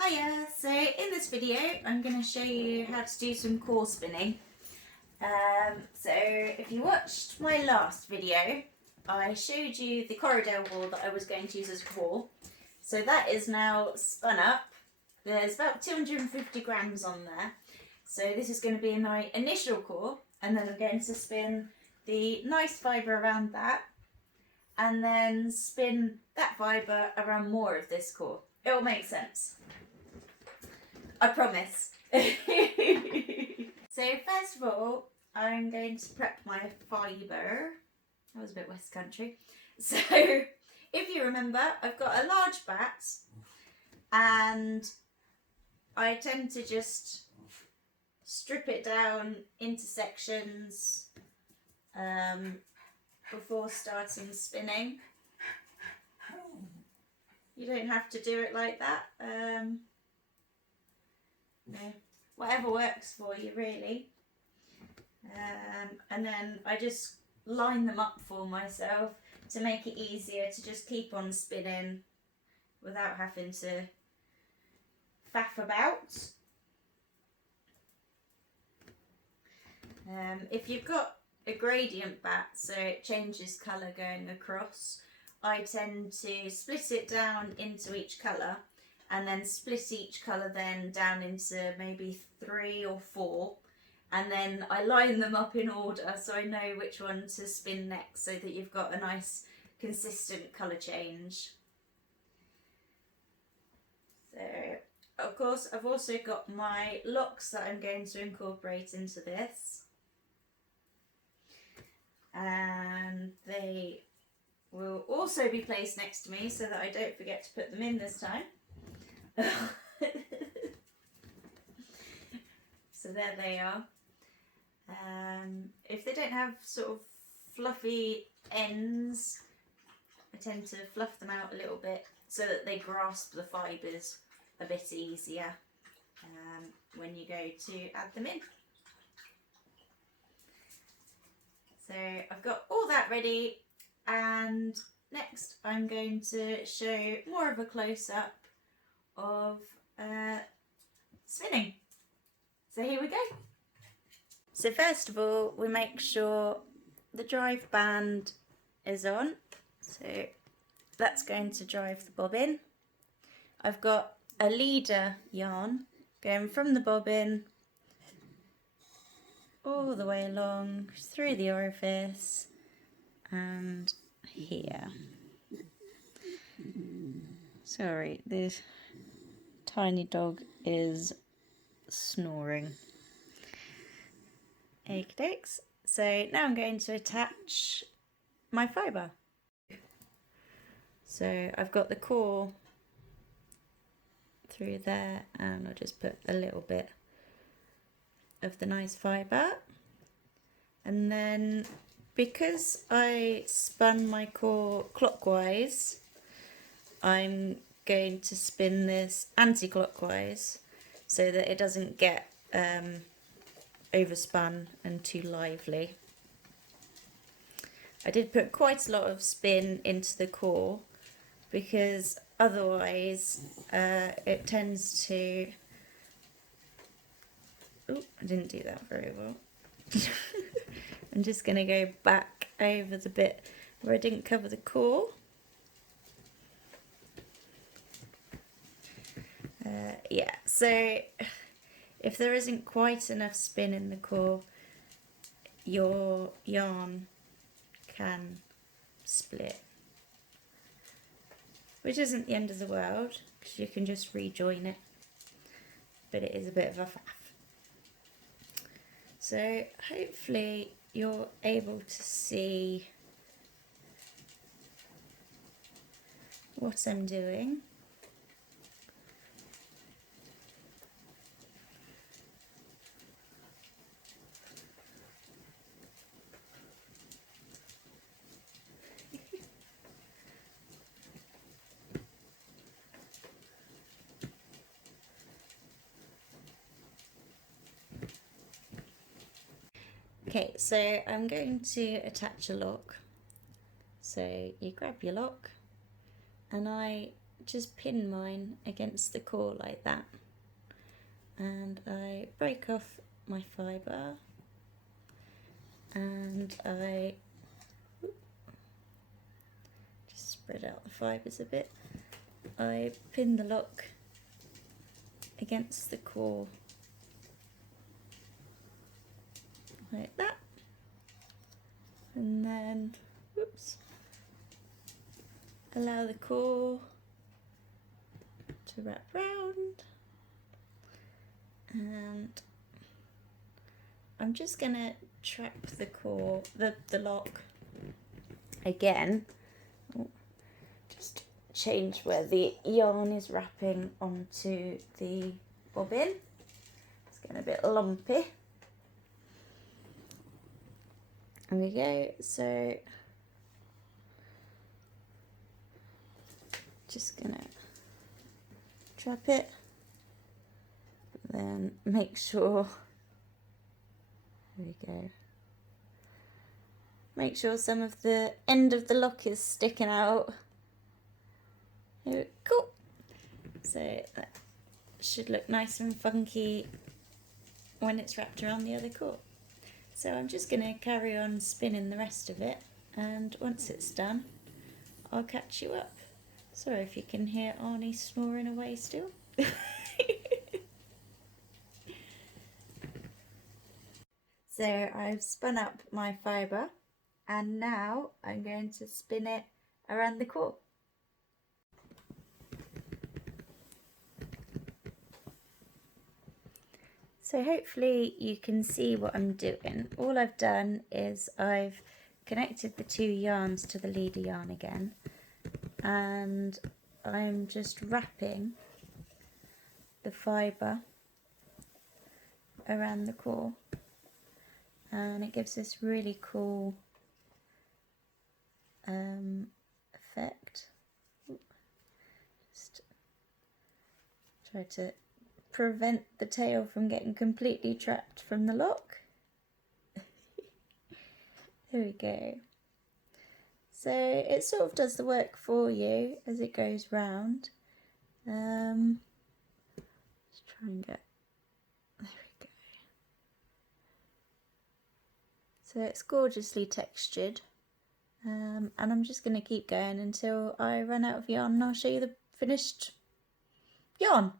Hiya! So in this video I'm going to show you how to do some core spinning. So if you watched my last video, I showed you the corridor wall that I was going to use as core. So that is now spun up. There's about 250 grams on there. So this is going to be my initial core, and then I'm going to spin the nice fibre around that, and then spin that fibre around more of this core. It will make sense. I promise. So first of all, I'm going to prep my fibre. That was a bit West Country. So if you remember, I've got a large bat and I tend to just strip it down into sections before starting spinning. You don't have to do it like that. Whatever works for you, really. And then I just line them up for myself to make it easier to just keep on spinning without having to faff about. If you've got a gradient bat, so it changes colour going across, I tend to split it down into each colour, and then split each colour then down into maybe 3 or 4, and then I line them up in order so I know which one to spin next, so that you've got a nice consistent colour change. So of course I've also got my locks that I'm going to incorporate into this, and they will also be placed next to me so that I don't forget to put them in this time. So there they are. If they don't have sort of fluffy ends, I tend to fluff them out a little bit so that they grasp the fibres a bit easier when you go to add them in. So I've got all that ready, and next I'm going to show more of a close-up of spinning. So here we go. So first of all, we make sure the drive band is on. So that's going to drive the bobbin. I've got a leader yarn going from the bobbin all the way along through the orifice and here. Sorry, this tiny dog is snoring. Okie dokes. So now I'm going to attach my fibre. So I've got the core through there, and I'll just put a little bit of the nice fibre, and then because I spun my core clockwise, I'm going to spin this anti-clockwise so that it doesn't get overspun and too lively. I did put quite a lot of spin into the core because otherwise it tends to... Oh, I didn't do that very well. I'm just going to go back over the bit where I didn't cover the core. Yeah, so if there isn't quite enough spin in the core, your yarn can split, which isn't the end of the world because you can just rejoin it, but it is a bit of a faff. So hopefully you're able to see what I'm doing. Okay, so I'm going to attach a lock. So you grab your lock, and I just pin mine against the core like that, and I break off my fibre, and I just spread out the fibres a bit. I pin the lock against the core like that, and then whoops, allow the core to wrap round, and I'm just gonna trap the core, the lock again. Just change where the yarn is wrapping onto the bobbin. It's getting a bit lumpy. There we go. So just gonna trap it, then make sure, there we go, make sure some of the end of the lock is sticking out. There we go. So that should look nice and funky when it's wrapped around the other core. So I'm just going to carry on spinning the rest of it, and once it's done I'll catch you up. Sorry if you can hear Arnie snoring away still. So I've spun up my fibre, and now I'm going to spin it around the core. So hopefully you can see what I'm doing. All I've done is I've connected the two yarns to the leader yarn again, and I'm just wrapping the fibre around the core, and it gives this really cool effect. Just try to prevent the tail from getting completely trapped from the lock. There we go. So it sort of does the work for you as it goes round. Let's try and get, there we go. So it's gorgeously textured, and I'm just going to keep going until I run out of yarn, and I'll show you the finished yarn.